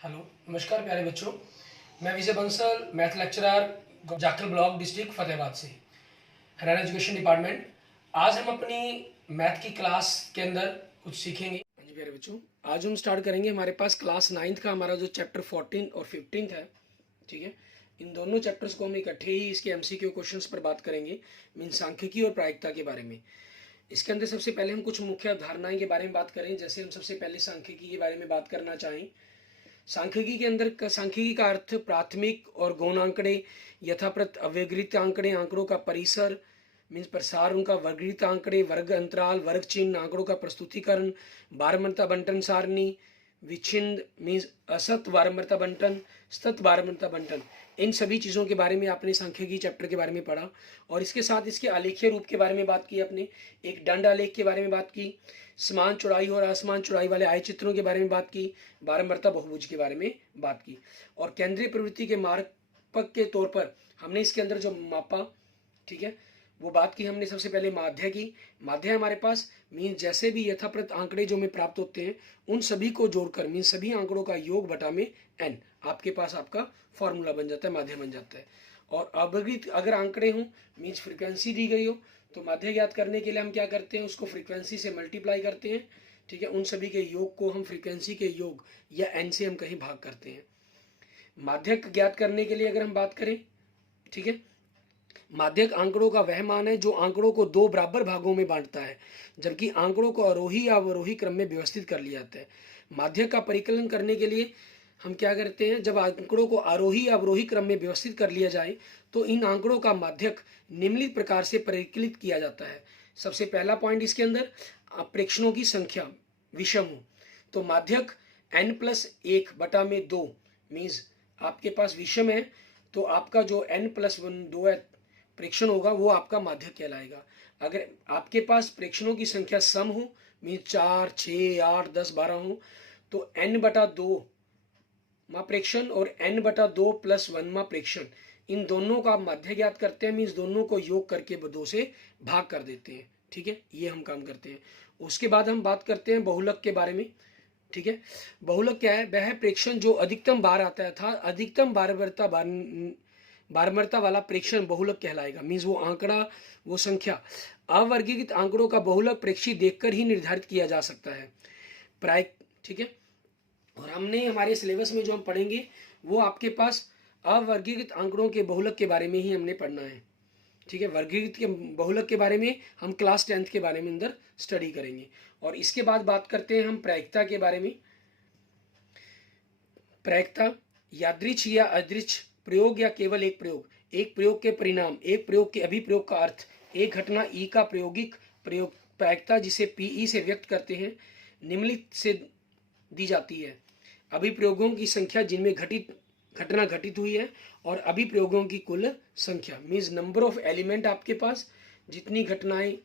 Hello, नमस्कार प्यारे बच्चों। मैं Vijay Bansal, math lecturer, Jakhal block, district Fatehabad से, हरियाणा एजुकेशन डिपार्टमेंट। आज हम अपनी मैथ की क्लास के अंदर कुछ सीखेंगे। हाँ जी प्यारे बच्चों, आज हम स्टार्ट करेंगे। हमारे पास क्लास 9th का हमारा जो चैप्टर 14 और 15 है, ठीक है। इन दोनों चैप्टर्स को हम इकट्ठे ही इसके एमसीक्यू क्वेश्चंस पर बात करेंगे, मीन सांख्यिकी और प्रायिकता के बारे में। इसके अंदर सबसे पहले हम कुछ मुख्य अवधारणाएं के बारे में बात करें। जैसे हम सबसे पहले सांख्यिकी के बारे में बात करना चाहें। सांख्यिकी के अंदर सांख्यिकी का अर्थ प्राथमिक और गौण आंकड़े, यथाप्रत अव्यवहित आंकड़े, आंकड़ों का परिसर मीन्स प्रसार, उनका वर्गीकृत आंकड़े, वर्ग अंतराल, वर्ग चिन्ह, आंकड़ों का प्रस्तुतिकरण, बारंबारता बंटन सारणी, विच्छिन्न मीन्स असत बारंबारता बंटन, सतत बारंबारता बंटन, इन सभी चीज़ों के बारे में आपने सांख्यिकी चैप्टर के बारे में पढ़ा। और इसके साथ इसके आलेखीय रूप के बारे में बात की आपने, एक दंड आलेख के बारे में बात की, समान चौड़ाई और असमान चौड़ाई वाले आय चित्रों के बारे में बात की, बारंबारता बहुभुज के बारे में बात की। और केंद्रीय प्रवृत्ति के मापक के तौर पर हमने इसके अंदर जो मापा, ठीक है, वो बात की हमने सबसे पहले माध्य की। माध्य हमारे पास मीन जैसे भी यथाप्रत आंकड़े जो में प्राप्त होते हैं उन सभी को जोड़कर मीन सभी आंकड़ों का योग बटा में n, आपके पास आपका फॉर्मूला बन जाता है, माध्य बन जाता है। और अवगित अगर आंकड़े हों मीन्स फ्रीक्वेंसी दी गई हो तो माध्य ज्ञात करने के लिए हम क्या करते हैं, उसको फ्रीक्वेंसी से मल्टीप्लाई करते हैं, ठीक है। उन सभी के योग को हम फ्रीक्वेंसी के योग या n से हम कहीं भाग करते हैं। माध्यक ज्ञात करने के लिए अगर हम बात करें, ठीक है, माध्यक आंकड़ों का वह मान है जो आंकड़ों को दो बराबर भागों में बांटता है, जबकि आंकड़ों को आरोही या अवरोही क्रम में व्यवस्थित कर लिया जाता है। माध्यक का परिकलन करने के लिए हम क्या करते हैं, जब आंकड़ों को आरोही या अवरोही क्रम में व्यवस्थित कर लिया जाए तो इन आंकड़ों का माध्यक निम्नलिखित प्रकार से परिकलित किया जाता है। सबसे पहला पॉइंट इसके अंदर, प्रेक्षणों की संख्या विषम हो तो माध्यक n+1 बटा में 2 मीन्स आपके पास विषम है तो आपका जो n+1 2 है प्रेक्षण होगा वो आपका माध्यक कहलाएगा। अगर आपके पास प्रेक्षणों की संख्या सम हो मीन 4, 6, 8, 10, 12 हो तो n/2 मा प्रेक्षण और n/2 + 1 मा प्रेक्षण, इन दोनों का माध्य ज्ञात करते हैं मीन्स दोनों को योग करके 2 से भाग कर देते हैं, ठीक है। ये हम काम करते हैं। उसके बाद हम बात करते हैं बहुलक के बारे में, ठीक है। बहुलक क्या है, वह प्रेक्षण जो अधिकतम बार आता था, अधिकतम बारंबारता वाला प्रेक्षण बहुलक कहलाएगा। मीन्स वो आंकड़ा, वो संख्या अवर्गीकृत आंकड़ों का बहुलक प्रेक्षी देखकर ही निर्धारित किया जा सकता है, प्राय, ठीक है। और हमने हमारे सिलेबस में जो हम पढ़ेंगे वो आपके पास अवर्गीकृत आंकड़ों के बहुलक के बारे में ही हमने पढ़ना है, ठीक है। वर्गीकृत के बहुलक के बारे में हम क्लास 10th के बारे में अंदर स्टडी करेंगे। और इसके बाद बात करते हैं हम प्रायिकता के बारे में। प्रायिकता यादृच्छ या अदृच्छ प्रयोग या केवल एक प्रयोग, एक प्रयोग के परिणाम, एक प्रयोग के अभिप्रयोग का अर्थ, एक घटना ई का प्रायोगिक प्रयोग, प्रायिकता जिसे पीई से व्यक्त करते हैं, निम्नलिखित से दी जाती है। अभिप्रयोगों की संख्या जिनमें घटना घटित हुई है और अभिप्रयोगों की कुल संख्या मीन्स नंबर ऑफ एलिमेंट, आपके पास जितनी घटनाएं,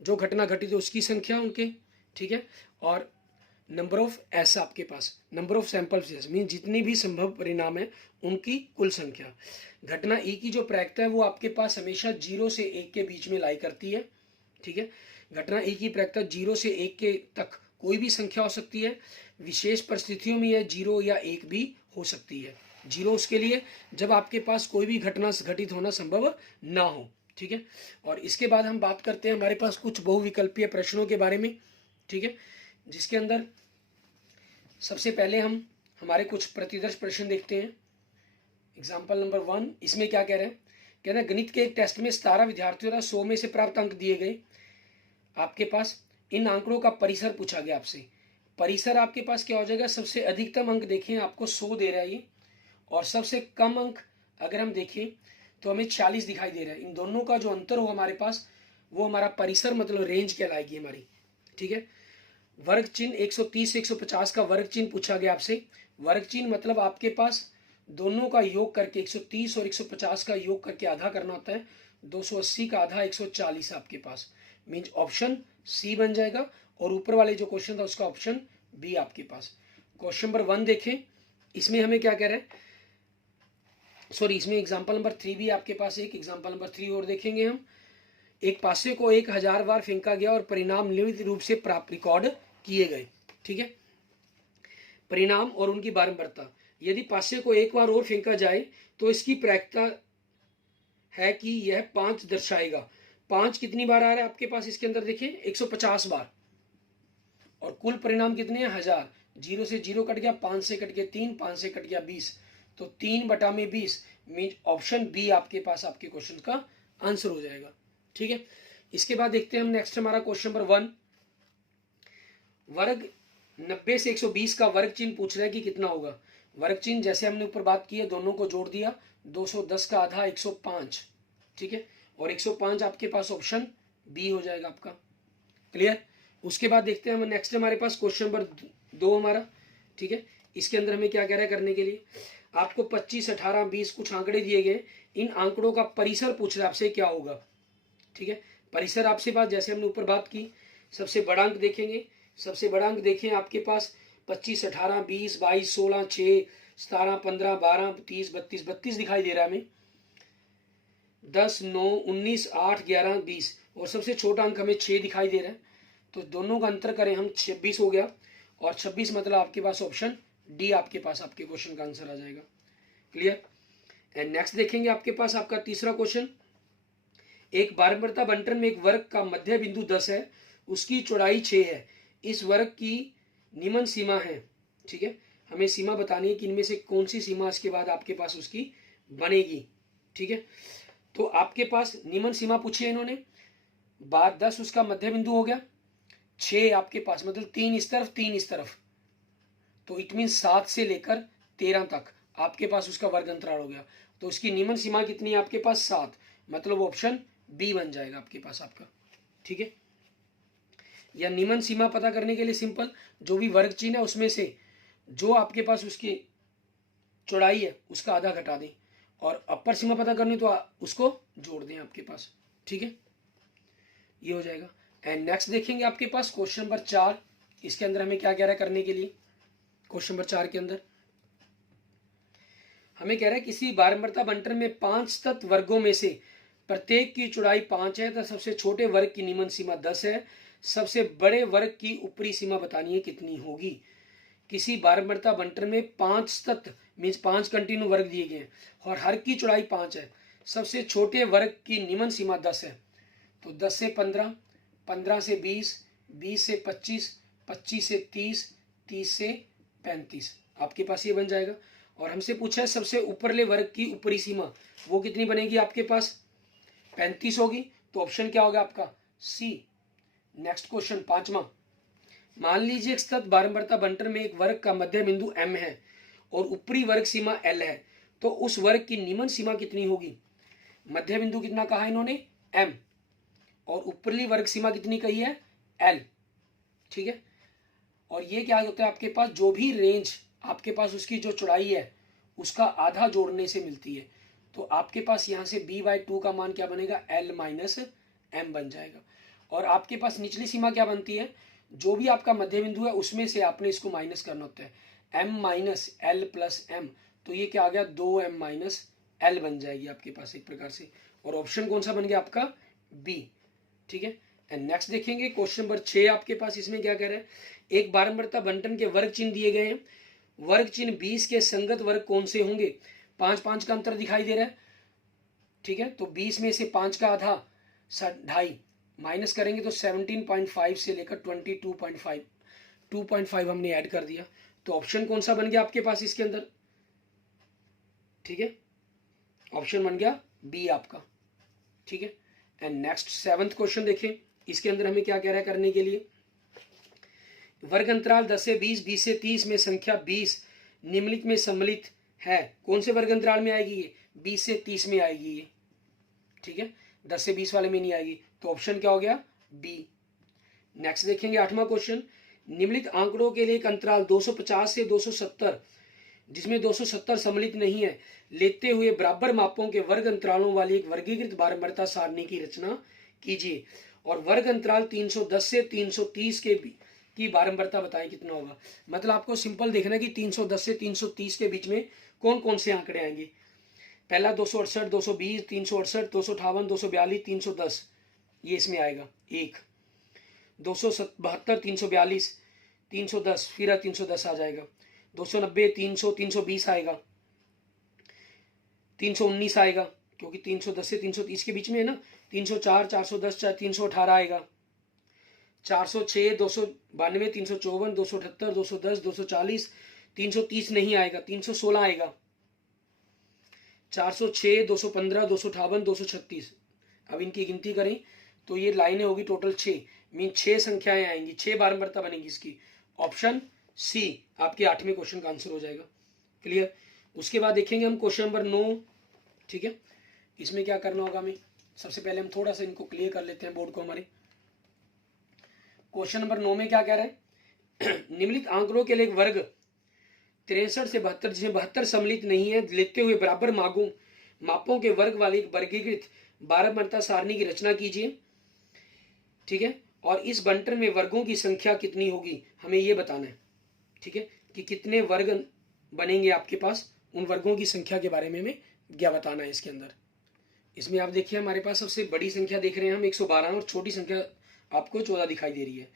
जो घटना घटित है उसकी संख्या उनके, ठीक है। और नंबर ऑफ एस, आपके पास नंबर ऑफ सैंपल्स मीन जितनी भी संभव परिणाम है उनकी कुल संख्या। घटना ई की जो प्रायिकता है वो आपके पास हमेशा 0 से 1 के बीच में लाई करती है, ठीक है। घटना ई की प्रायिकता 0 से 1 के तक कोई भी संख्या हो सकती है, विशेष परिस्थितियों में यह 0 या 1 भी हो सकती है। 0 उसके लिए जब आपके पास कोई भी घटना घटित होना संभव ना हो, ठीक है। और इसके बाद हम बात करते हैं हमारे पास कुछ बहुविकल्पीय प्रश्नों के बारे में, ठीक है, जिसके अंदर सबसे पहले हम हमारे कुछ प्रतिदर्श प्रश्न देखते हैं। एग्जाम्पल नंबर 1, इसमें क्या कह रहे हैं, कह रहे हैं गणित के एक टेस्ट में 17 विद्यार्थियों द्वारा 100 में से प्राप्त अंक दिए गए। आपके पास इन आंकड़ों का परिसर पूछा गया आपसे। परिसर आपके पास क्या हो जाएगा, सबसे अधिकतम अंक देखें आपको 100 दे रहा है ये, और सबसे कम अंक अगर हम देखें तो हमें 40 दिखाई दे रहा है। इन दोनों का जो अंतर हो हमारे पास वो हमारा परिसर मतलब रेंज कहलाएगी हमारी, ठीक है। वर्ग चिन्ह 130 से 150 का वर्ग चिन्ह पूछा गया आपसे। वर्ग चिन्ह मतलब आपके पास दोनों का योग करके 130 और 150 का योग करके आधा करना होता है। 280 का आधा 140 आपके पास, मीन्स ऑप्शन सी बन जाएगा। और ऊपर वाले जो क्वेश्चन था उसका ऑप्शन बी आपके पास। क्वेश्चन नंबर 1 देखें, इसमें हमें क्या कह रहा है, सॉरी इसमें एग्जाम्पल नंबर 3 भी आपके पास, एक एग्जाम्पल नंबर 3 और देखेंगे हम। एक पासे को 1000 बार फेंका गया और परिणाम निम्नलिखित रूप से प्राप्त रिकॉर्ड किए गए, ठीक है। परिणाम और उनकी बारंबारता। यदि पासे को एक बार और फेंका जाए तो इसकी प्रायिकता है कि यह 5 दर्शाएगा। 5 कितनी बार आ रहा है आपके पास इसके अंदर, देखिए 150 बार। और कुल परिणाम कितने हैं, 1000। 0 से 0 कट गया, 5 से कट गया 3, 5 से कट गया 20, तो 3/20 मीन ऑप्शन बी आपके पास आपके क्वेश्चन का आंसर हो जाएगा। ठीक है, इसके बाद देखते हैं हम नेक्स्ट हमारा क्वेश्चन नंबर 1। वर्ग 90 से 120 का वर्ग चिन्ह पूछ रहा है कि कितना होगा। वर्ग चिन्ह जैसे हमने ऊपर बात की है, दोनों को जोड़ दिया, 210 का आधा 105। ठीक है, और 105 आपके पास ऑप्शन बी हो जाएगा आपका। क्लियर। उसके बाद देखते हैं हम नेक्स्ट हमारे पास क्वेश्चन नंबर 2 हमारा। ठीक है, इसके अंदर हमें क्या कह रहा है करने के लिए, आपको 25, 18, 20 कुछ आंकड़े दिए गए, इन आंकड़ों का परिसर पूछ रहा है आपसे क्या होगा। ठीक है, परिसर आपसे बात जैसे हमने ऊपर बात की, सबसे बड़ा अंक देखेंगे। सबसे बड़ा अंक देखें आपके पास 25, 18, 20, 22, 16, 6, 17, 15, 12, 30, 32, 32 दिखाई दे रहा है हमें। 10, 9, 19, 8, 11, 20 और सबसे छोटा अंक हमें 6 दिखाई दे रहा है। तो दोनों का अंतर करें हम, 26 हो गया, और 26 मतलब आपके पास ऑप्शन डी आपके पास आपके क्वेश्चन का आंसर आ जाएगा। क्लियर। एंड नेक्स्ट देखेंगे आपके पास आपका तीसरा क्वेश्चन। एक बारंबारता बंटन में एक वर्ग का मध्य बिंदु 10 है, उसकी चौड़ाई 6 है, इस वर्ग की निम्न सीमा है। ठीक है, हमें सीमा बतानी है कि इनमें से कौन सी सीमा इसके बाद आपके पास उसकी बनेगी। ठीक है, तो आपके पास निम्न सीमा पूछी है इन्होंने, बाद 10 उसका मध्य बिंदु हो गया, 6 आपके पास मतलब 3 इस तरफ 3 इस तरफ, तो इट मीन 7 से लेकर 13 तक आपके पास उसका वर्ग अंतराल हो गया। तो उसकी निम्न सीमा कितनी है आपके पास, 7, मतलब ऑप्शन बी बन जाएगा आपके पास आपका। ठीक है, या निम्न सीमा पता करने के लिए सिंपल, जो भी वर्ग चिन्ह है उसमें से जो आपके पास उसकी चौड़ाई है उसका आधा घटा दें, और अपर सीमा पता करनी तो उसको जोड़ दें आपके पास। ठीक है, ये हो जाएगा। एंड नेक्स्ट देखेंगे आपके पास क्वेश्चन नंबर 4। इसके अंदर हमें क्या कह रहा है करने के लिए, क्वेश्चन नंबर 4 के अंदर हमें कह रहा है किसी बारंबारता बंटन में 5 तत्व वर्गों में से प्रत्येक की चौड़ाई 5 है, तो सबसे छोटे वर्ग की निम्न सीमा 10 है, सबसे बड़े वर्ग की ऊपरी सीमा बतानी है कितनी होगी। किसी बारंबारता बंटन में 5 तत्व मीन्स 5 कंटिन्यू वर्ग दिए गए हैं और हर की चौड़ाई 5 है, सबसे छोटे वर्ग की निम्न सीमा 10 है, तो 10 से 15, 15 से 20, 20 से 25, 25 से 30, 30 से 35 आपके पास ये बन जाएगा। और हमसे पूछा है सबसे ऊपरले वर्ग की ऊपरी सीमा, वो कितनी बनेगी आपके पास, 35 होगी, तो ऑप्शन क्या होगा आपका, सी। नेक्स्ट क्वेश्चन 5वां। मान लीजिए एक सतत बारंबारता बंटन में एक वर्ग का मध्य बिंदु m है और ऊपरी वर्ग सीमा l है, तो उस वर्ग की निम्न सीमा कितनी होगी। मध्य बिंदु कितना कहा इन्होंने, m, और ऊपरी वर्ग सीमा कितनी कही है, l। ठीक है, और ये क्या होता है आपके पास, जो भी रेंज आपके पास उसकी जो चौड़ाई है उसका आधा जोड़ने से मिलती है, तो आपके पास यहाँ से b/2 का मान क्या बनेगा, l - m बन जाएगा। और आपके पास निचली सीमा क्या बनती है, जो भी आपका मध्य बिंदु है उसमें से आपने इसको माइनस करना होता है, m - l + m, तो ये क्या आ गया, 2m - l बन जाएगी आपके पास एक प्रकार से। और ऑप्शन कौन सा बन गया आपका, बी। ठीक है, एंड नेक्स्ट देखेंगे क्वेश्चन नंबर 6 आपके पास। इसमें क्या कह रहा है, एक बारंबारता बंटन के वर्ग चिन्ह दिए गए हैं, वर्ग चिन्ह 20 के संगत वर्ग कौन से होंगे। 5 5 का अंतर दिखाई दे रहा है। ठीक है, तो 20 में से 5 का आधा 2.5 माइनस करेंगे तो 17.5 से लेकर 22.5, 2.5 हमने ऐड कर दिया, तो ऑप्शन कौन सा बन गया आपके पास इसके अंदर। ठीक है, ऑप्शन बन गया बी आपका। ठीक है, एंड नेक्स्ट 7th क्वेश्चन देखें। इसके अंदर हमें क्या कह रहा है करने के लिए, वर्ग अंतराल 10 से 20, 20 से 30 में संख्या 20 निम्नलिखित में सम्मिलित है, कौन से वर्ग अंतराल में आएगी ये, 20 से 30 में आएगी ये। ठीक है, 10 से 20 वाले में नहीं आएगी, तो ऑप्शन क्या हो गया, बी। नेक्स्ट देखेंगे 8वां क्वेश्चन। निम्नलिखित आंकड़ों के लिए एक अंतराल 250 से 270 जिसमें 270 सम्मिलित नहीं है लेते हुए बराबर मापों के वर्ग अंतरालों वाली एक वर्गीकृत बारंबारता सारणी की रचना कीजिए, और वर्ग अंतराल 310 से 330 की बारंबारता बताएं कितना होगा। मतलब आपको सिंपल देखना है कि 310 से 330 के बीच में कौन कौन से आंकड़े आएंगे। पहला 268, 220, 368, 258, 242, 310, ये इसमें आएगा एक। 272, 342, 310, फिर 310 आ जाएगा। 290, 300, 320 आएगा, 319 आएगा क्योंकि 310 से 330 के बीच में है ना, 304, 410, 318 आएगा, 406, 292, 354, 278, 210, 240, 330 नहीं आएगा, 316 आएगा, 406, 215, 258, 236। अब इनकी गिनती करें तो ये लाइनें होगी टोटल 6, मीन 6 संख्याएं आएंगी, 6 बारंबारता बनेगी इसकी। ऑप्शन सी आपके 8वें क्वेश्चन का आंसर हो जाएगा। क्लियर। उसके बाद देखेंगे हम क्वेश्चन नंबर 9। ठीक है, इसमें क्या करना होगा हमें, सबसे पहले हम थोड़ा सा इनको क्लियर कर लेते हैं बोर्ड को हमारे। क्वेश्चन नंबर 9 में क्या कह रहा है निम्नलिखित आंकड़ों के लिए एक वर्ग 63 से 72 जिसमें 72 सम्मिलित नहीं है लेते हुए बराबर मापों के वर्ग वाली एक वर्गीकृत बारंबारता सारणी की रचना कीजिए। ठीक है, और इस बंटन में वर्गों की संख्या कितनी होगी हमें ये बताना है। ठीक है, कि कितने वर्ग बनेंगे आपके पास, उन वर्गों की संख्या के बारे में हमें क्या बताना है इसके अंदर। इसमें आप देखिए हमारे पास सबसे बड़ी संख्या देख रहे हैं हम 112 और छोटी संख्या आपको 14 दिखाई दे रही है।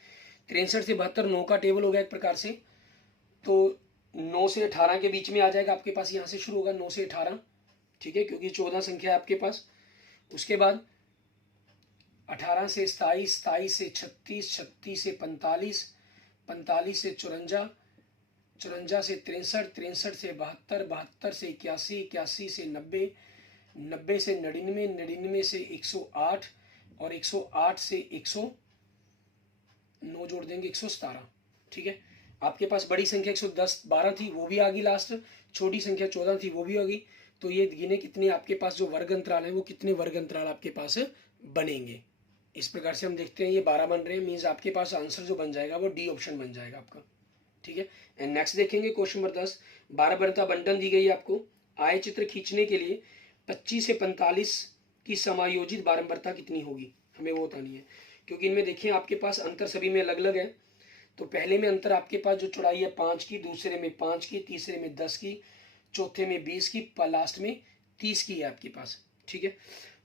63 से 72 9 का टेबल होगा एक प्रकार से, तो 9 से 18 के बीच में आ जाएगा आपके पास, यहाँ से शुरू होगा 9 से 18। ठीक है, क्योंकि 14 संख्या है आपके पास। उसके बाद 18 से 27, 27 से 36, 36 से 45, 45 से 54, 54 से 63, 63 से 72, 72 से 81, 81 से 90, 90 से 99, 99 से 108 और 108 से 109 जोड़ देंगे 117। ठीक है, आपके पास बड़ी संख्या 110 12 थी वो भी आ गई लास्ट, छोटी संख्या 14 थी वो भी आ गई। तो ये गिने कितने आपके पास जो वर्ग अंतराल है वो कितने वर्ग अंतराल आपके पास बनेंगे। इस प्रकार से हम देखते हैं ये 12 बन रहे हैं, मीन्स आपके पास आंसर जो बन जाएगा वो डी ऑप्शन बन जाएगा आपका। ठीक है, एंड नेक्स्ट देखेंगे क्वेश्चन नंबर 10। बारंबारता बंटन दी गई है आपको। आय चित्र खींचने के लिए 25 से 45 की समायोजित बारंबारता कितनी होगी हमें वो बतानी है, क्योंकि इनमें देखिए आपके पास अंतर सभी में अलग अलग है। तो पहले में अंतर आपके पास जो चौड़ाई है 5 की, दूसरे में 5 की, तीसरे में 10 की, चौथे में 20 की, लास्ट में 30 की है आपके पास। ठीक है,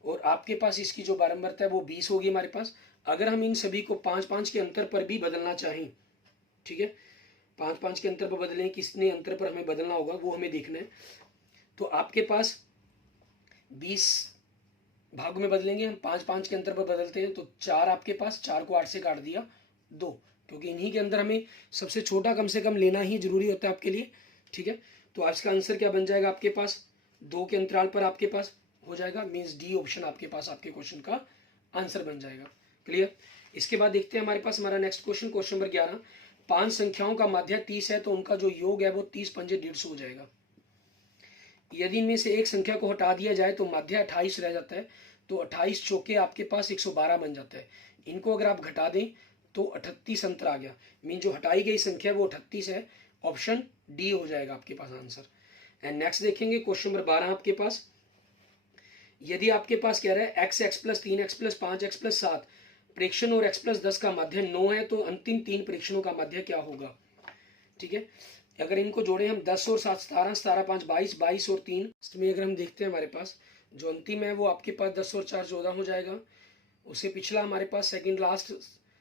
और आपके पास इसकी जो बारंबारता है वो 20 होगी हमारे पास। अगर हम इन सभी को 5-5 के अंतर पर भी बदलना चाहें, ठीक है, 5-5 के अंतर पर बदलें, कितने अंतर पर हमें बदलना होगा वो हमें देखना है। तो आपके पास 20 भाग में बदलेंगे हम, 5-5 के अंतर पर बदलते हैं तो 4 आपके पास, 4 को 8 से काट दिया 2, क्योंकि इन्हीं के अंदर हमें सबसे छोटा कम से कम लेना ही जरूरी होता है आपके लिए। ठीक है, तो आज का आंसर क्या बन जाएगा आपके पास, 2 के अंतराल पर आपके पास हो जाएगा, मीन्स डी ऑप्शन आपके पास आपके क्वेश्चन का आंसर बन जाएगा। क्लियर। इसके बाद देखते हैं हमारे पास हमारा नेक्स्ट क्वेश्चन, क्वेश्चन नंबर 11। 5 संख्याओं का माध्य 30 है तो उनका जो योग है वो 30 पंजे 150 हो जाएगा। यदि इनमें से एक संख्या को हटा दिया जाए तो माध्य 28 रह जाता है, तो 28 चौके आपके पास 112 बन जाता है। इनको अगर आप घटा दें तो 38 अंतर आ गया, मीन जो हटाई गई संख्या वो 38 है। ऑप्शन डी हो जाएगा आपके पास आंसर। एंड नेक्स्ट देखेंगे क्वेश्चन नंबर 12 आपके पास। यदि आपके पास कह रहा है x + 3 x + 5 x + 7 प्रेक्षण और x + 10 का माध्य 9 है तो अंतिम 3 प्रेक्षणों का माध्य क्या होगा। ठीक है, अगर इनको जोड़े हम 10 और 7 17, 17 5 22, 22 और 3 इसमें अगर हम देखते हैं हमारे पास जो अंतिम है वो आपके पास 10 और 4 14 हो जाएगा। उससे पिछला हमारे पास सेकंड लास्ट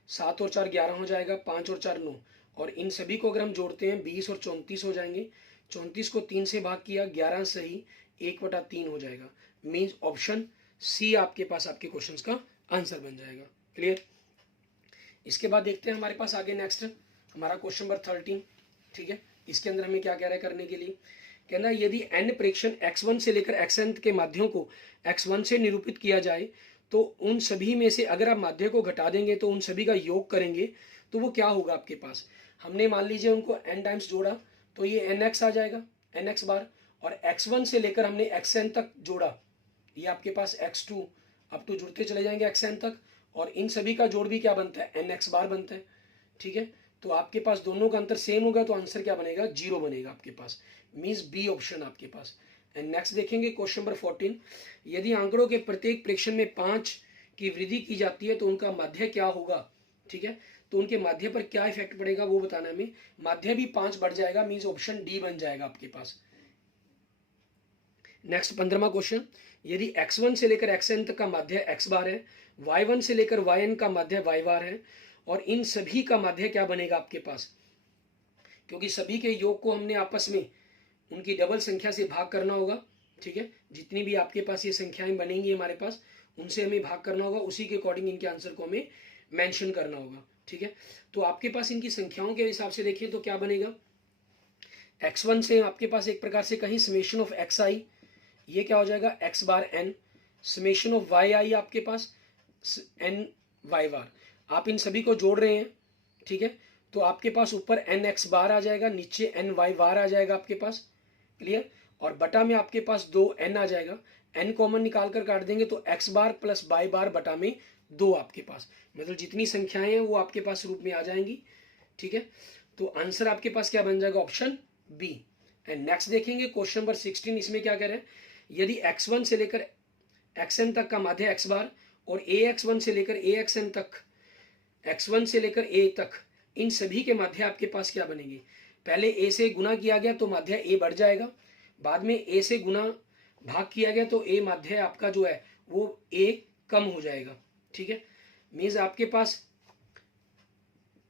7 और 4 11 हो जाएगा, 5 और 4 9, और इन सभी को अगर हम जोड़ते हैं 20 और 34 हो जाएंगे। 34 को 3 से भाग किया, 11 सही 1/3 हो जाएगा। मीन्स ऑप्शन सी आपके पास आपके क्वेश्चन का आंसर बन जाएगा। क्लियर। इसके बाद देखते हैं हमारे पास आगे नेक्स्ट हमारा क्वेश्चन नंबर 13। ठीक है, इसके अंदर हमें क्या कह रहा है करने के लिए, कहना है यदि n प्रेक्षण x1 से लेकर xn के माध्यों को x1 से निरूपित किया जाए तो उन सभी में से अगर आप माध्य को घटा देंगे तो उन सभी का योग करेंगे तो वो क्या होगा आपके पास। हमने मान लीजिए उनको n टाइम्स जोड़ा तो ये nx आ जाएगा, nx बार, और x1 से लेकर हमने xn तक जोड़ा, ये आपके पास x2 अप टू जुड़ते चले जाएंगे xn तक, और इन सभी का जोड़ भी क्या बनता है nx बार बनता है। ठीक है, तो आपके पास दोनों का अंतर सेम होगा तो आंसर क्या बनेगा 0 बनेगा आपके पास, मीन्स बी ऑप्शन आपके पास। एंड नेक्स्ट देखेंगे क्वेश्चन नंबर 14। यदि आंकड़ों के प्रत्येक प्रेक्षण में 5 की वृद्धि की जाती है तो उनका माध्य क्या होगा। ठीक है, तो उनके माध्य पर क्या इफेक्ट पड़ेगा वो बताना है हमें। माध्य भी 5 बढ़ जाएगा, मीन्स ऑप्शन डी बन जाएगा आपके पास। Next 15वां question. यदि x1 से लेकर xn तक का माध्य x बार है, y1 से लेकर yn का माध्य y बार है, और इन सभी का माध्य क्या बनेगा आपके पास, क्योंकि सभी के योग को हमने आपस में उनकी डबल संख्या से भाग करना होगा। ठीक है, जितनी भी आपके पास ये संख्याएं बनेंगी हमारे पास, उनसे हमें भाग करना होगा, उसी के अकॉर्डिंग इनके आंसर को हमें मेंशन करना होगा। ठीक है, तो आपके पास इनकी संख्याओं के हिसाब से देखें तो क्या बनेगा, x1 से आपके पास एक प्रकार से कहीं समेशन ऑफ एक्स आई, ये क्या हो जाएगा x bar n, summation of y आई आपके पास n y बार, आप इन सभी को जोड़ रहे हैं। ठीक है, तो आपके पास ऊपर n x बार आ जाएगा, नीचे n y बार आ जाएगा आपके पास। क्लियर, और बटा में आपके पास 2n आ जाएगा, n कॉमन निकाल कर काट देंगे तो x बार प्लस y बार बटा में 2 आपके पास, मतलब जितनी संख्याएं हैं वो आपके पास रूप में आ जाएंगी। ठीक है, तो आंसर आपके पास क्या बन जाएगा, ऑप्शन बी। एंड नेक्स्ट देखेंगे क्वेश्चन नंबर 16, इसमें क्या कह रहे हैं, यदि x1 से लेकर xn तक का माध्य x बार और ax1 से लेकर axn तक, x1 से लेकर a तक, इन सभी के माध्य आपके पास क्या बनेंगे, पहले a से गुना किया गया तो माध्य a बढ़ जाएगा, बाद में a से गुना भाग किया गया तो a माध्य आपका जो है वो a कम हो जाएगा। ठीक है, मीन्स आपके पास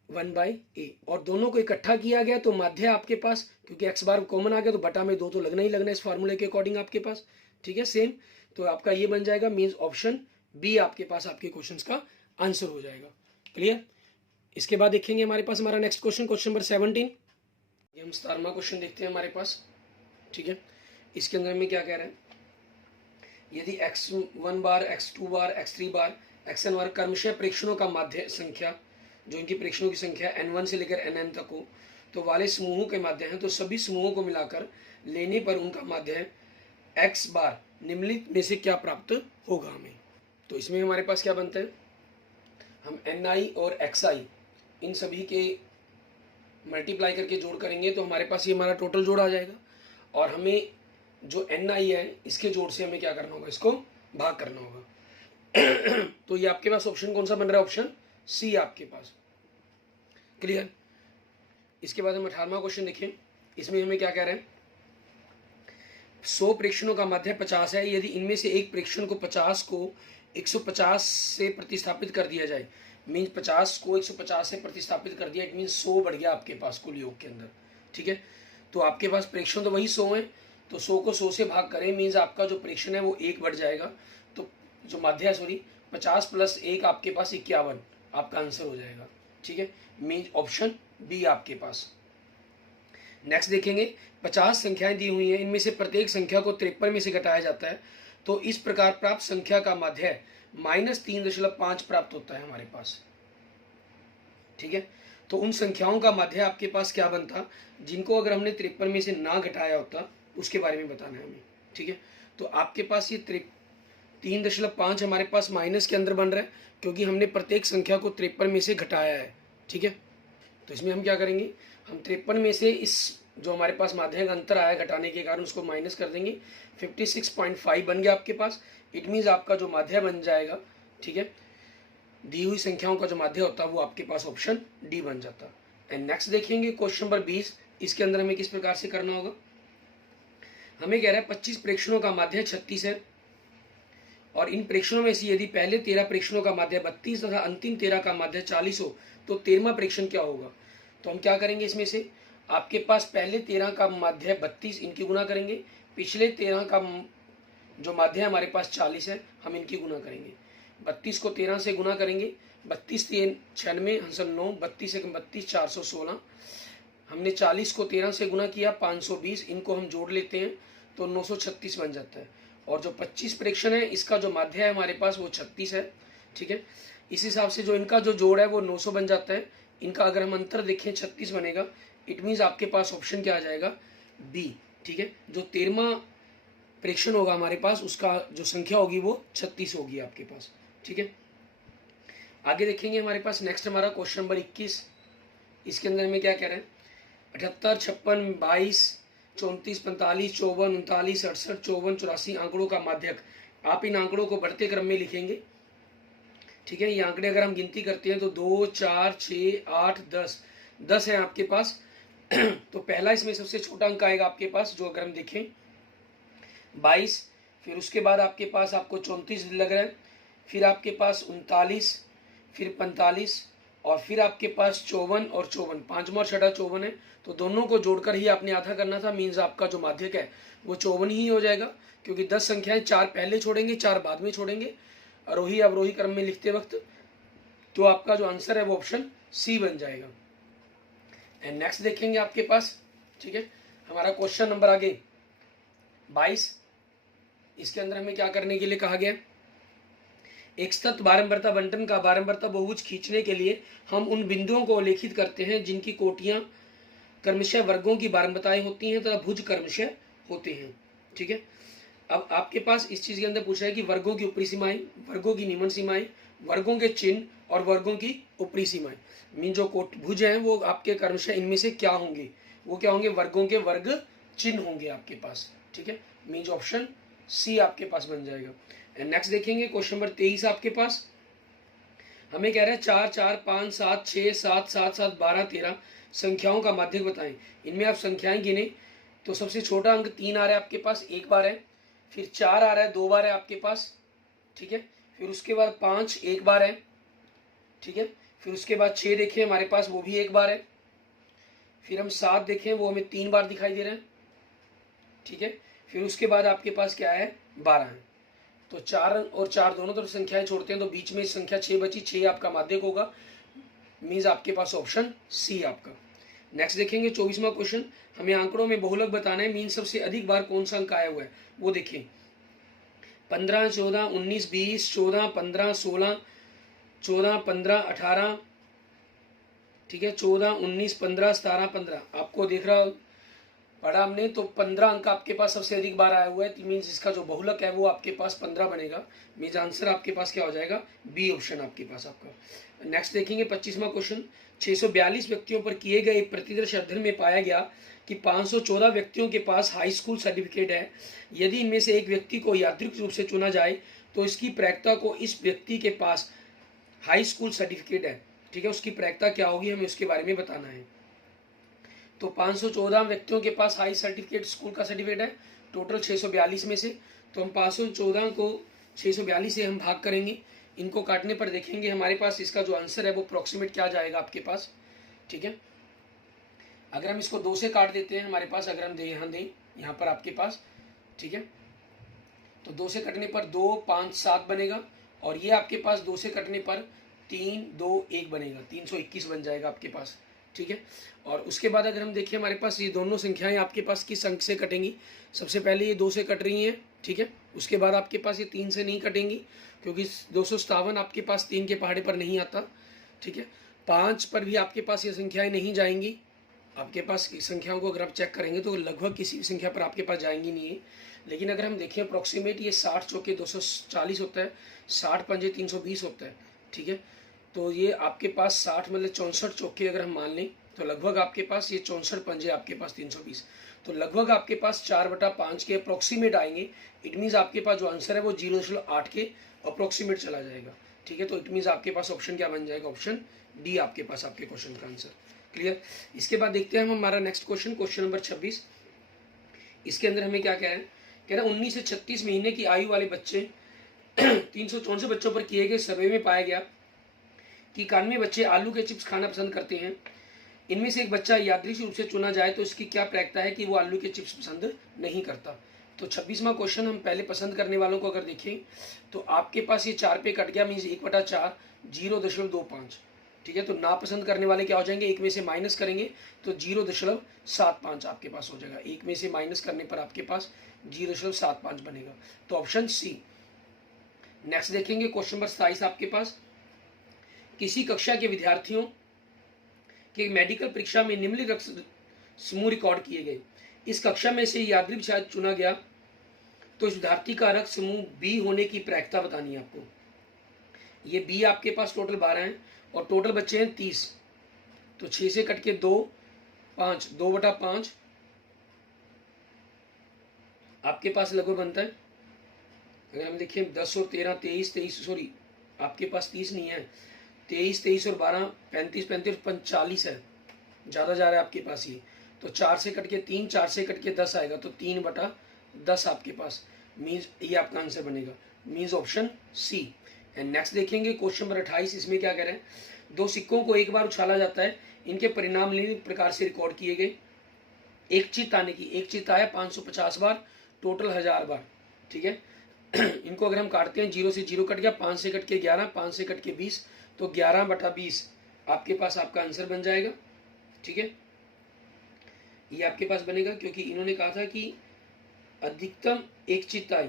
1/a, और दोनों को इकट्ठा किया गया तो माध्य आपके पास, क्योंकि x बार कॉमन आ गया तो बटा में 2 तो लगना ही लगना है इस फार्मूले के अकॉर्डिंग आपके पास। ठीक है, सेम, तो आपका ये बन जाएगा, मीन्स ऑप्शन बी आपके पास आपके क्वेश्चंस का आंसर हो जाएगा। क्लियर, इसके बाद देखेंगे हमारे पास हमारा नेक्स्ट क्वेश्चन, क्वेश्चन नंबर 17, ये हम 17वां क्वेश्चन देखते हैं हमारे पास। ठीक है, इसके अंदर में क्या कह रहा है, यदि x1 बार, x2 बार, x3 बार, xn बार क्रमशः प्रेक्षणों का माध्य संख्या, जो इनकी प्रेक्षणों की संख्या n1 से लेकर nn तक हो तो वाले समूहों के माध्य हैं, तो सभी समूहों को मिलाकर लेने पर उनका माध्य है x बार, निम्नलिखित में से क्या प्राप्त होगा हमें। तो इसमें हमारे पास क्या बनता है, हम ni और xi इन सभी के मल्टीप्लाई करके जोड़ करेंगे तो हमारे पास ये हमारा टोटल जोड़ आ जाएगा, और हमें जो ni है इसके जोड़ से हमें क्या करना होगा, इसको भाग करना होगा। तो ये आपके पास ऑप्शन कौन सा बन रहा है, ऑप्शन सी आपके पास। क्लियर, इसके बाद हम 18वां क्वेश्चन देखें, इसमें हमें क्या कह रहे हैं, 100 प्रेक्षणों का माध्य 50 है, यदि इनमें से एक प्रेक्षण को 50 को 150 से प्रतिस्थापित कर दिया जाए, मीन्स 50 को 150 से प्रतिस्थापित कर दिया, इट मीन्स 100 बढ़ गया आपके पास कुल योग के अंदर। ठीक है, तो आपके पास प्रेक्षण तो वही 100 है, तो 100 को 100 से भाग करें, मीन्स आपका जो प्रेक्षण है वो 1 बढ़ जाएगा, तो जो माध्य है 50 प्लस 1 आपके पास 51 आपका आंसर हो जाएगा। ठीक है, मीन्स ऑप्शन बी आपके पास। नेक्स्ट देखेंगे, 50 संख्याएं दी हुई हैं, इनमें से प्रत्येक संख्या को 53 में से घटाया जाता है, तो इस प्रकार प्राप्त संख्या का माध्य -3.5 प्राप्त होता है हमारे पास। ठीक है, तो उन संख्याओं का माध्य आपके पास क्या बनता, जिनको अगर हमने 53 में से ना घटाया होता, उसके बारे में बताना है हमें। ठीक है, तो आपके पास ये 3.5 हमारे पास माइनस के अंदर बन रहा है, क्योंकि हमने प्रत्येक संख्या को 53 में से घटाया है। ठीक है, तो इसमें हम क्या करेंगे, हम 53 में से इस जो हमारे पास माध्य का अंतर आया घटाने के कारण उसको माइनस कर देंगे, 56.5 बन गया आपके पास। इट मीन्स आपका जो माध्य बन जाएगा, ठीक है, दी हुई संख्याओं का जो माध्य होता है वो आपके पास ऑप्शन डी बन जाता। एंड नेक्स्ट देखेंगे क्वेश्चन नंबर 20, इसके अंदर हमें किस प्रकार से करना होगा, हमें कह रहा है 25 प्रेक्षणों का माध्य 36 है, और इन प्रेक्षणों में से यदि पहले 13 प्रेक्षणों का माध्य 32 तथा अंतिम 13 का माध्य 40 हो तो 13वां प्रेक्षण क्या होगा। तो हम क्या करेंगे, इसमें से आपके पास पहले 13 का माध्य 32, इनकी गुना करेंगे, पिछले 13 का जो माध्य हमारे पास 40 है, हम इनकी गुना करेंगे, 32 को 13 से गुना करेंगे, 32 3 96 हंसल 9, 32 1 32 416, हमने 40 को 13 से गुना किया 520, इनको हम जोड़ लेते हैं तो 936 बन जाता है, और जो 25 प्रेक्षण है इसका जो माध्य है हमारे पास वो 36 है। ठीक है, इस हिसाब से जो इनका जो जोड़ है वो 900 बन जाता है, इनका अगर हम अंतर देखें 36 बनेगा, इट मीन्स आपके पास ऑप्शन क्या आ जाएगा, बी। ठीक है, जो 13वां प्रेक्षण होगा हमारे पास उसका जो संख्या होगी वो 36 होगी आपके पास। ठीक है, आगे देखेंगे हमारे पास नेक्स्ट हमारा क्वेश्चन नंबर 21, इसके अंदर में क्या कह रहे हैं, 78 56 22 34 45 54 39 68 54 84 आंकड़ों का माध्यक, आप इन आंकड़ों को बढ़ते क्रम में लिखेंगे। ठीक है, ये आंकड़े अगर हम गिनती करते हैं तो 2 4 6 8 10 है आपके पास। तो पहला इसमें सबसे छोटा अंक आएगा आपके पास, जो अगर हम देखें 22, फिर उसके बाद आपके पास आपको 34 लग रहा है, फिर आपके पास 39, फिर 45, और फिर आपके पास 54 और 54, पांचवा और छठा 54 है, तो दोनों को जोड़कर ही आपने आधा करना था। मीन्स आपका जो माध्यक है वो 54 ही हो जाएगा, क्योंकि 10 संख्याएं 4 पहले छोड़ेंगे 4 बाद में छोड़ेंगे आरोही अवरोही क्रम में लिखते वक्त। तो आपका जो आंसर है वो ऑप्शन सी बन जाएगा। एंड नेक्स्ट देखेंगे आपके पास, ठीक है, हमारा क्वेश्चन नंबर आगे 22। इसके अंदर हमें क्या करने के लिए कहा गया, एक सतत बारंबारता बंटन का बारंबारता बहुभुज खींचने के लिए हम उन बिंदुओं को उल्लेखित करते हैं जिनकी कोटियां क्रमशः वर्गों की बारंबारताएं होती हैं तथा भुज क्रमशः होते हैं। ठीक है, अब आपके पास इस चीज के अंदर पूछा है कि वर्गों की ऊपरी सीमाएं, वर्गों की निम्न सीमाएं, वर्गों के चिन्ह और वर्गों की ऊपरी सीमाएं। मीन जो कोट भुज हैं वो आपके क्रमशः इनमें से क्या होंगे, वो क्या होंगे, वर्गों के वर्ग चिन्ह होंगे आपके पास। ठीक है, मीन ऑप्शन सी आपके पास बन जाएगा। एंड नेक्स्ट देखेंगे क्वेश्चन नंबर 23 आपके पास हमें कह रहा है 4 4 5 7 6 7 7 7 12 13 संख्याओं का माध्यक बताएं। इनमें आप संख्याएं गिने तो सबसे छोटा अंक 3 आ रहा है आपके पास, एक बार है, फिर 4 आ रहा है, 2 बार है आपके पास। ठीक है, फिर उसके बाद 5 एक बार है। ठीक है, फिर उसके बाद 6 देखें हमारे पास, वो भी एक बार है। फिर हम 7 देखें, वो हमें 3 बार दिखाई दे रहे हैं। ठीक है, फिर उसके बाद आपके पास क्या है, 12 है। तो 4 और 4 दोनों तरफ संख्याएं छोड़ते हैं तो बीच में संख्या 6 बची, 6 आपका माध्यक होगा। मीन्स आपके पास ऑप्शन सी आपका। नेक्स्ट देखेंगे 24वां क्वेश्चन, हमें आंकड़ों में बहुलक बताना है। मीन्स सबसे अधिक बार कौन सा अंक आया हुआ है वो देखें। 15 14 19 20 14 15 16 14 15 18, ठीक है, 14 19 15 17 15। आपको देख रहा पढ़ा हमने तो 15 अंक आपके पास सबसे अधिक बार आया हुआ है। मीन्स इसका जो बहुलक है वो आपके पास 15 बनेगा। मीन्स आंसर आपके पास क्या हो जाएगा, बी ऑप्शन आपके पास आपका। नेक्स्ट देखेंगे 25वां क्वेश्चन, 642 व्यक्तियों पर किए गए प्रतिदर्श अध्ययन में पाया गया कि 514 व्यक्तियों के पास हाई स्कूल सर्टिफिकेट है। यदि इनमें से एक व्यक्ति को यादृच्छिक रूप से चुना जाए तो इसकी प्रायिकता को इस व्यक्ति के पास हाई स्कूल सर्टिफिकेट है, ठीक है, उसकी प्रायिकता क्या होगी, हमें उसके बारे में बताना है। तो 514 व्यक्तियों के पास हाई सर्टिफिकेट स्कूल का सर्टिफिकेट है, टोटल 642 में से। तो हम 514 को 642 से हम भाग करेंगे, इनको काटने पर देखेंगे हमारे पास इसका जो आंसर है वो अप्रोक्सीमेट क्या जाएगा आपके पास। ठीक है, अगर हम इसको 2 से काट देते हैं हमारे पास, अगर हम यहाँ दें यहाँ पर आपके पास, ठीक है, तो 2 से कटने पर 2 5 7 बनेगा, और ये आपके पास 2 से कटने पर 3 2 1 बनेगा, 321 बन जाएगा आपके पास। ठीक है, और उसके बाद अगर हम देखें हमारे पास ये दोनों संख्याएं आपके पास किस अंक से कटेंगी। सबसे पहले ये 2 से कट रही हैं, ठीक है, उसके बाद आपके पास ये 3 से नहीं कटेंगी क्योंकि 257 आपके पास 3 के पहाड़े पर नहीं आता। ठीक है, 5 पर भी आपके पास ये संख्याएं नहीं जाएंगी। आपके पास संख्याओं को अगर आप चेक करेंगे तो लगभग किसी भी संख्या पर आपके पास जाएंगी नहीं है। लेकिन अगर हम देखें अप्रोक्सीमेट ये 60 चौके 240 होता है, 60 पंजे 320 होता है। ठीक है, तो ये आपके पास 60 मतलब 64 चौके अगर हम मान लें तो लगभग आपके पास ये 64 पंजे आपके पास 320, तो लगभग आपके पास 4/5 के अप्रोक्सीमेट आएंगे। इट मीन्स आपके पास जो आंसर है वो 0.8 के अप्रोक्सीमेट चला जाएगा। ठीक है, तो इट मीन्स आपके पास ऑप्शन क्या बन जाएगा, ऑप्शन डी आपके पास आपके क्वेश्चन का आंसर। क्लियर। इसके बाद देखते हैं हम हमारा नेक्स्ट क्वेश्चन, क्वेश्चन नंबर 26। इसके अंदर हमें क्या कह रहा है 19 से 36 महीने की आयु वाले बच्चे 364 बच्चों पर किए गए सर्वे में पाया गया कि 91 बच्चे आलू के चिप्स खाना पसंद करते हैं। इनमें से एक बच्चा यादृच्छिक रूप से चुना जाए तो इसकी क्या प्रायिकता है कि वो आलू के चिप्स पसंद नहीं करता। तो 26वां क्वेश्चन हम पहले पसंद करने वालों को अगर देखें तो आपके पास ये 4 पे कट गया, मीन्स 1/4 0.25। ठीक है, तो नापसंद करने वाले क्या हो जाएंगे, एक में से माइनस करेंगे तो 0.75 आपके पास हो जाएगा। एक में से माइनस करने पर आपके पास 0.75 बनेगा, तो ऑप्शन सी। नेक्स्ट देखेंगे क्वेश्चन नंबर 27 आपके पास, किसी कक्षा के विद्यार्थियों के मेडिकल परीक्षा में निम्नलिखित समूह रिकॉर्ड किए गए। इस कक्षा में से यादृच्छिक शायद चुना गया तो इस विद्यार्थी का रक्त समूह बी होने की प्रायिकता बतानी है आपको। ये बी आपके पास टोटल 12 हैं और टोटल बच्चे हैं 30, तो 6 से कट के 2 5 2/5 आपके पास लगभग बनता है। अगर हम देखें 10 और 13 23 सॉरी आपके पास 30 नहीं है, 23 और 12 35 45 है, ज़्यादा जा रहा है आपके पास ये। तो 4 से कट के 3 4 से कट के 10 आएगा, तो 3/10 आपके पास, मीन्स ये आपका आंसर बनेगा, means option C. And next देखेंगे क्वेश्चन नंबर 28। इसमें क्या कह रहे हैं दो सिक्कों को एक बार उछाला जाता है, इनके परिणाम निम्न प्रकार से रिकॉर्ड किए गए। एक चित आने की, एक चित आया 550 बार, टोटल 1000 बार, ठीक है। इनको अगर हम काटते हैं, 0 से 0 कट गया, 5 से कट के 11, 5 से कट के 20, तो 11/20 आपके पास आपका आंसर बन जाएगा, ठीक है। ये आपके पास बनेगा, क्योंकि इन्होंने कहा था कि अधिकतम एक चित्त आई,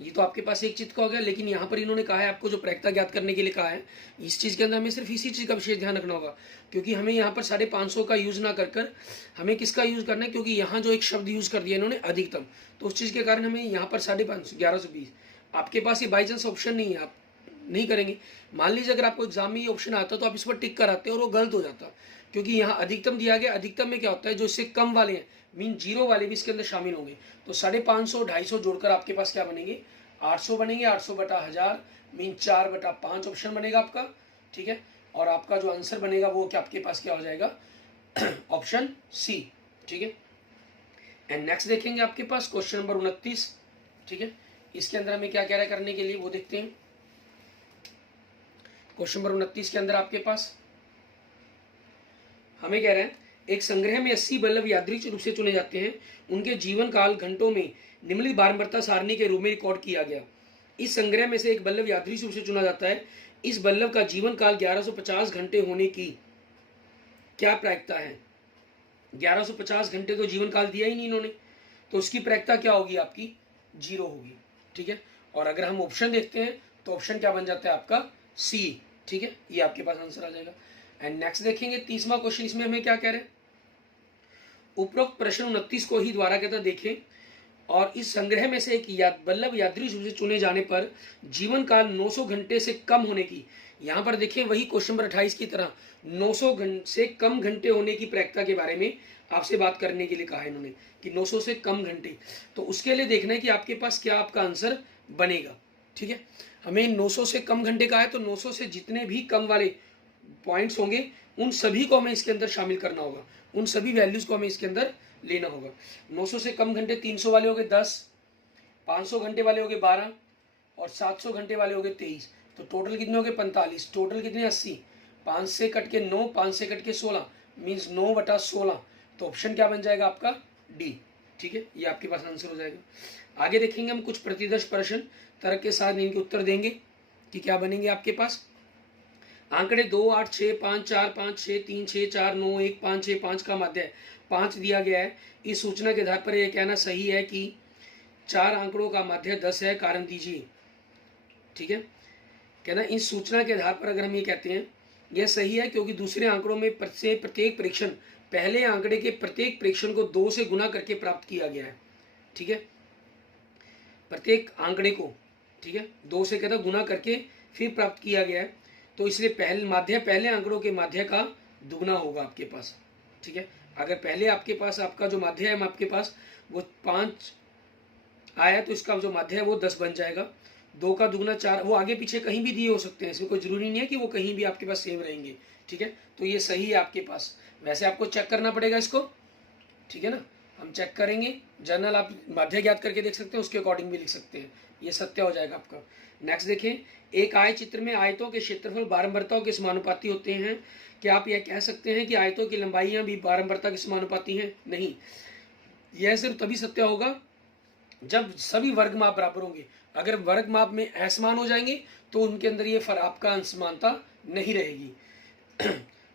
ये तो आपके पास एक चित्त का हो गया, लेकिन यहाँ पर इन्होंने कहा है आपको जो प्रायिकता ज्ञात करने के लिए कहा है, इस चीज़ के अंदर हमें सिर्फ इसी चीज़ का विशेष ध्यान रखना होगा, क्योंकि हमें यहाँ पर 550 का यूज़ ना कर हमें किसका यूज़ करना है, क्योंकि यहाँ जो एक शब्द यूज़ कर दिया इन्होंने अधिकतम, तो उस चीज़ के कारण हमें यहाँ पर 550, 1120। आपके पास ये बाई चांस ऑप्शन नहीं है, आप नहीं करेंगे। मान लीजिए अगर आपको एग्जाम में ये ऑप्शन आता तो आप इस पर टिक कराते और वो गलत हो जाता, क्योंकि यहाँ अधिकतम दिया गया। अधिकतम में क्या होता है, जो इससे कम वाले हैं, मीन जीरो वाले भी इसके अंदर शामिल होंगे, तो 550, 250 जोड़कर आपके पास क्या बनेंगे, 800 बनेंगे। 800/1000 मीन 4/5 ऑप्शन बनेगा आपका, ठीक है। और आपका जो आंसर बनेगा वो क्या आपके पास क्या हो जाएगा, ऑप्शन सी, ठीक है। एंड नेक्स्ट देखेंगे आपके पास क्वेश्चन नंबर 29, ठीक है। इसके अंदर हमें क्या कह रहा है करने के लिए, वो देखते हैं। क्वेश्चन नंबर 29 के अंदर आपके पास हमें कह रहे हैं, एक संग्रह में 80 बल्लभ यादृच्छिक रूप से चुने जाते हैं, उनके जीवन काल घंटों में निम्नलिखित बारंबारता सारणी के रूप में रिकॉर्ड किया गया। इस संग्रह में से एक बल्लभ यादृच्छिक रूप से चुना जाता है, इस बल्लभ का जीवन काल 1150 घंटे होने की क्या प्रायिकता है। 1150 घंटे तो जीवन काल दिया ही नहीं इन्होंने, तो उसकी प्रायिकता क्या होगी, आपकी 0 होगी, ठीक है। और अगर हम ऑप्शन देखते हैं तो ऑप्शन क्या बन जाता है आपका सी, ठीक है। ये आपके पास आंसर आ जाएगा। एंड नेक्स्ट देखेंगे 30वां क्वेश्चन, इसमें हमें क्या कह रहे हैं, उपरोक्त प्रश्न 29 को ही द्वारा कहता देखें और इस संग्रह में से एक बल्लभ यादृच्छिक रूप से चुने जाने पर जीवन काल 900 घंटे से कम होने की, यहाँ पर देखें वही क्वेश्चन नंबर 28 की तरह 900 से कम घंटे होने की प्रायिकता के बारे में आपसे बात करने के लिए कहा है इन्होंने कि 900 से कम घंटे, तो उसके लिए देखना है कि आपके पास क्या आपका आंसर बनेगा, ठीक है। हमें 900 से कम घंटे का है, तो 900 से जितने भी कम वाले पॉइंट्स होंगे उन सभी को हमें इसके अंदर शामिल करना होगा, उन सभी वैल्यूज को हमें इसके अंदर लेना होगा। 900 से कम घंटे 300 वाले हो गए 10, 500 घंटे वाले हो गए 12 और 700 घंटे वाले हो गए 23, तो टोटल कितने हो गए 45, टोटल कितने 80, 5 से कट के 9, 5 से कट के 16 मीन्स 9/16, तो ऑप्शन क्या बन जाएगा आपका डी, ठीक है। ये आपके पास आंसर हो जाएगा। आगे देखेंगे हम कुछ प्रतिदर्श प्रश्न तर्क के साथ इनके उत्तर देंगे कि क्या बनेंगे आपके पास। आंकड़े 2, 8, 6, 5, 4, 5, 6, 3, 6, 4, 9, 1, 5, 6, 5 का माध्य 5 दिया गया है। इस सूचना के आधार पर यह कहना सही है कि 4 आंकड़ों का माध्य 10 है, कारण दीजिए, ठीक है। कहना इस सूचना के आधार पर अगर हम ये कहते हैं यह सही है, क्योंकि दूसरे आंकड़ों में प्रत्येक प्रेक्षण पहले आंकड़े के प्रत्येक प्रेक्षण को 2 से गुना करके प्राप्त किया गया है, ठीक है। प्रत्येक आंकड़े को, ठीक है, 2 से कहता गुना करके फिर प्राप्त किया गया है, तो इसलिए पहले आंकड़ों के माध्य का दुगना होगा आपके पास, ठीक है। अगर पहले आपके पास आपका जो माध्य है आपके पास वो 5 आया, तो इसका जो माध्य है वो 10 बन जाएगा। 2 का दुगना 4, वो आगे पीछे कहीं भी दिए हो सकते हैं, इसमें कोई जरूरी नहीं है कि वो कहीं भी आपके पास सेम रहेंगे, ठीक है। तो ये सही है आपके पास। वैसे आपको चेक करना पड़ेगा इसको, ठीक है ना, हम चेक करेंगे। जर्नल आप माध्य ज्ञात करके देख सकते हैं, उसके अकॉर्डिंग भी लिख सकते हैं, ये सत्य हो जाएगा आपका। नेक्स्ट देखें, एक आय चित्र में आयतों के क्षेत्रफल बारंबारताओं के समानुपाती होते हैं। क्या आप यह कह सकते हैं कि आयतों की लंबाइयां भी बारंबारता के समानुपाती हैं? नहीं, यह सिर्फ तभी सत्य होगा जब सभी वर्ग माप बराबर होंगे। अगर वर्ग माप में असमान हो जाएंगे तो उनके अंदर ये आपका असमानता नहीं रहेगी।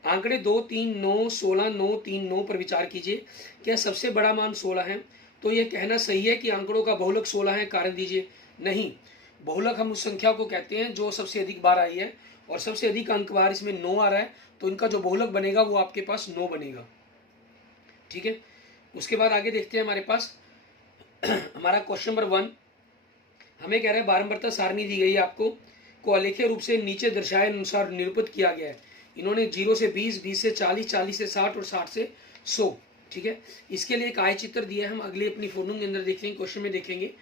आंकड़े 2, 3, 9, 16, 9, 3, 9 पर विचार कीजिए। क्या सबसे बड़ा मान 16 है? तो यह कहना सही है कि आंकड़ों का बहुलक 16 है, कारण दीजिए। नहीं, बहुलक हम उस संख्या को कहते हैं जो सबसे अधिक बार आई है, और सबसे अधिक अंक बार इसमें 9 आ रहा है, तो इनका जो बहुलक बनेगा वो आपके पास 9 बनेगा, ठीक है। उसके बाद आगे देखते हैं हमारे पास हमारा क्वेश्चन नंबर 1 हमें कह रहा है बारंबारता सारणी दी गई है आपको, को आलेखीय रूप से नीचे दर्शाए अनुसार निरूपित किया गया है। इन्होंने 0 से 20, 20 से 40, 40 से 60 और 60 से 100, ठीक है। इसके लिए एक आय चित्र दिया है, हम अगले अपनी फोटो के अंदर देखेंगे, क्वेश्चन में देखेंगे।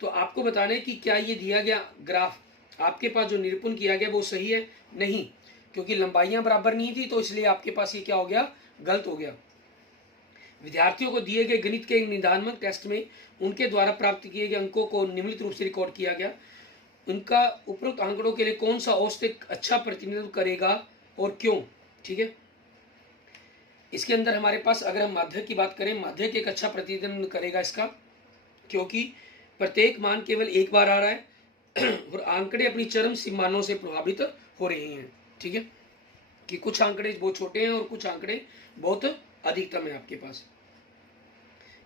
तो आपको बताना है कि क्या ये दिया गया ग्राफ आपके पास जो निरूपण किया गया वो सही है? नहीं, क्योंकि लंबाइयां बराबर नहीं थी, तो इसलिए आपके पास ये क्या हो गया, गलत हो गया। विद्यार्थियों को दिए गए गणित के निदानात्मक टेस्ट में उनके द्वारा प्राप्त किए गए अंकों को निम्नलिखित रूप से रिकॉर्ड किया गया। उनका उपरोक्त आंकड़ों के लिए कौन सा औसत अच्छा प्रतिनिधित्व करेगा और क्यों, ठीक है। इसके अंदर हमारे पास अगर हम माध्यक की बात करें, माध्यक एक अच्छा प्रतिनिधित्व करेगा इसका, क्योंकि प्रत्येक मान केवल एक बार आ रहा है और आंकड़े अपनी चरम सीमाओं से प्रभावित हो रहे हैं, ठीक है, कि कुछ आंकड़े बहुत छोटे हैं और कुछ आंकड़े बहुत अधिकतम है आपके पास।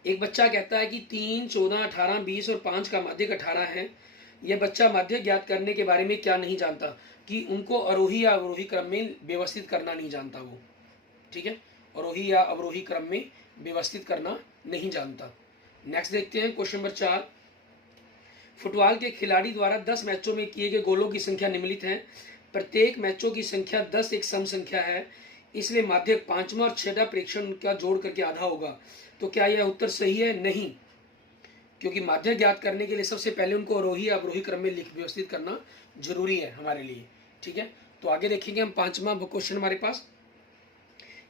एक बच्चा कहता है कि 3, 14, 18, 20 और 5 का माध्यक 18 है। यह बच्चा माध्यक ज्ञात करने के बारे में क्या नहीं जानता, कि उनको आरोही या अवरोही क्रम में व्यवस्थित करना नहीं जानता वो, ठीक है, आरोही या अवरोही क्रम में व्यवस्थित करना नहीं जानता। नेक्स्ट देखते हैं क्वेश्चन नंबर 4। फुटबॉल के खिलाड़ी द्वारा 10 मैचों में किए गए गोलों की संख्या निम्नलिखित है। प्रत्येक मैचों की संख्या 10 एक सम संख्या है, इसलिए माध्यक 5वां और 6वां प्रेक्षण का जोड़ करके आधा होगा। तो क्या यह उत्तर सही है? नहीं, क्योंकि माध्यक ज्ञात करने के लिए सबसे पहले उनको आरोही या अवरोही क्रम में लिख व्यवस्थित करना जरूरी है हमारे लिए, ठीक है। तो आगे देखेंगे हम 5वां क्वेश्चन हमारे पास।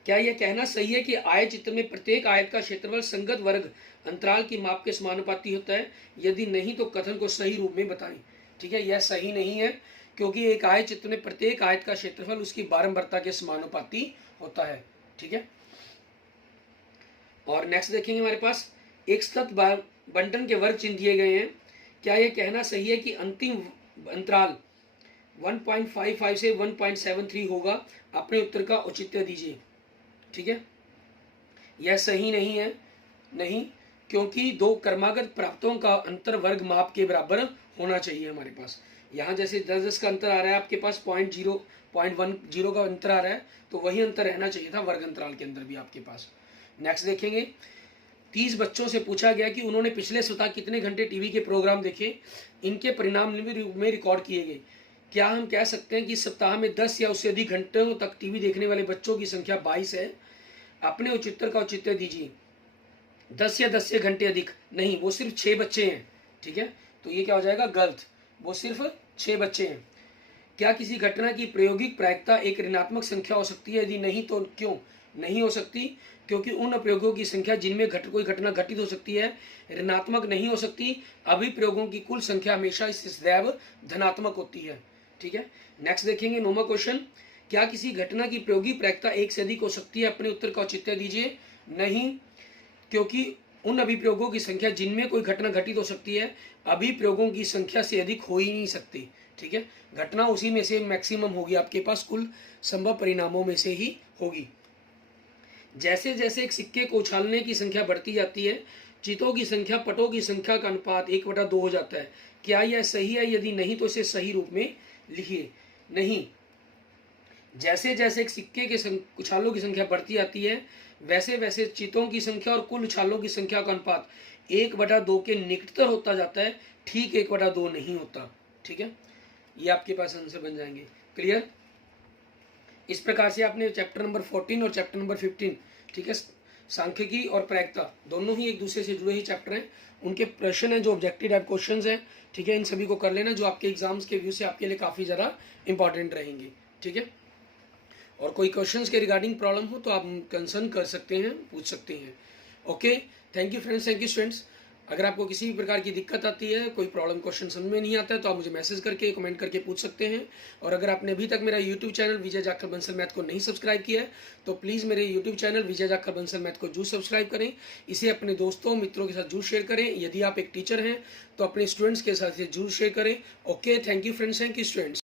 क्या यह कहना सही है कि आयत चित्र में प्रत्येक आयत का क्षेत्रफल संगत वर्ग अंतराल की माप के समानुपाती होता है? यदि नहीं तो कथन को सही रूप में बताएं, ठीक है। यह सही नहीं है, क्योंकि एक आयत चित्र में प्रत्येक आयत का क्षेत्रफल उसकी बारंबारता के समानुपाती होता है, ठीक है। और नेक्स्ट देखेंगे हमारे पास, एक सतत बंटन के वर्ग चिन्ह दिए गए हैं। क्या यह कहना सही है कि अंतिम अंतराल 1.55 से 1.73 होगा? अपने उत्तर का औचित्य दीजिए, ठीक है। यह सही नहीं है, नहीं, क्योंकि दो क्रमागत प्राप्तों का अंतर वर्ग माप के बराबर होना चाहिए हमारे पास। यहाँ जैसे 10-10 का अंतर आ रहा है आपके पास, 0.10 का अंतर आ रहा है, तो वही अंतर रहना चाहिए था वर्ग अंतराल के अंदर भी आपके पास। नेक्स्ट देखेंगे, 30 बच्चों से पूछा गया कि उन्होंने पिछले सप्ताह कितने घंटे टीवी के प्रोग्राम देखे, इनके परिणाम निम्न रूप में रिकॉर्ड किए गए। क्या हम कह सकते हैं कि सप्ताह में 10 या उससे अधिक घंटों तक टीवी देखने वाले बच्चों की संख्या 22 है? अपने औचित्य का औचित्य दीजिए। 10 या 10 से घंटे अधिक नहीं, वो सिर्फ 6 बच्चे हैं, ठीक है। तो ये क्या हो जाएगा? गलत, वो सिर्फ 6 बच्चे हैं। क्या किसी घटना की प्रायोगिक प्रायिकता एक ऋणात्मक संख्या हो सकती है? यदि नहीं तो क्यों नहीं हो सकती? क्योंकि उन प्रयोगों की संख्या जिनमें कोई घटना घटित हो सकती है ऋणात्मक नहीं हो सकती। अभिप्रयोगों की कुल संख्या हमेशा सदैव धनात्मक होती है, ठीक है। नेक्स्ट देखेंगे 9वां क्वेश्चन। क्या किसी घटना की प्रायोगिक प्रायिकता एक से अधिक हो सकती है? अपने उत्तर का औचित्य दीजिए। नहीं, क्योंकि उन अभिप्रयोगों की संख्या जिनमें कोई घटना घटित हो सकती है अभिप्रयोगों की संख्या से अधिक हो ही नहीं सकती, ठीक है। घटना उसी में से मैक्सिमम होगी आपके पास, कुल संभव परिणामों में से ही होगी। जैसे जैसे एक सिक्के को उछालने की संख्या बढ़ती जाती है, चितों की संख्या पटों की संख्या का अनुपात 1/2 हो जाता है। क्या यह सही है? यदि नहीं तो इसे सही रूप में लिखिए। नहीं, जैसे जैसे एक सिक्के के उछालों की संख्या बढ़ती जाती है वैसे वैसे चितों की संख्या और कुल उछालों की संख्या का अनुपात 1/2 के निकटतर होता जाता है, ठीक 1/2 नहीं होता, ठीक है। ये आपके पास आंसर बन जाएंगे। क्लियर? इस प्रकार से आपने चैप्टर नंबर 14 और चैप्टर नंबर 15, ठीक है, सांख्यिकी और प्रायिकता दोनों ही एक दूसरे से जुड़े ही चैप्टर हैं। उनके प्रश्न हैं जो ऑब्जेक्टिव टाइप क्वेश्चंस हैं, ठीक है। इन सभी को कर लेना, जो आपके एग्जाम्स के व्यू से आपके लिए काफ़ी ज़्यादा इंपॉर्टेंट रहेंगे, ठीक है। और कोई क्वेश्चंस के रिगार्डिंग प्रॉब्लम हो तो आप कंसर्न कर सकते हैं, पूछ सकते हैं। Okay, thank you friends, thank you students. अगर आपको किसी भी प्रकार की दिक्कत आती है, कोई प्रॉब्लम क्वेश्चन समझ में नहीं आता है, तो आप मुझे मैसेज करके कमेंट करके पूछ सकते हैं। और अगर आपने अभी तक मेरा यूट्यूब चैनल विजय जाखड़ बंसल मैथ को नहीं सब्सक्राइब किया है तो प्लीज़ मेरे यूट्यूब चैनल विजय जाखड़ बंसल मैथ को जरूर सब्सक्राइब करें। इसे अपने दोस्तों मित्रों के साथ जरूर शेयर करें। यदि आप एक टीचर हैं तो अपने स्टूडेंट्स के साथ जरूर शेयर करें। Okay, thank you friends, thank you students.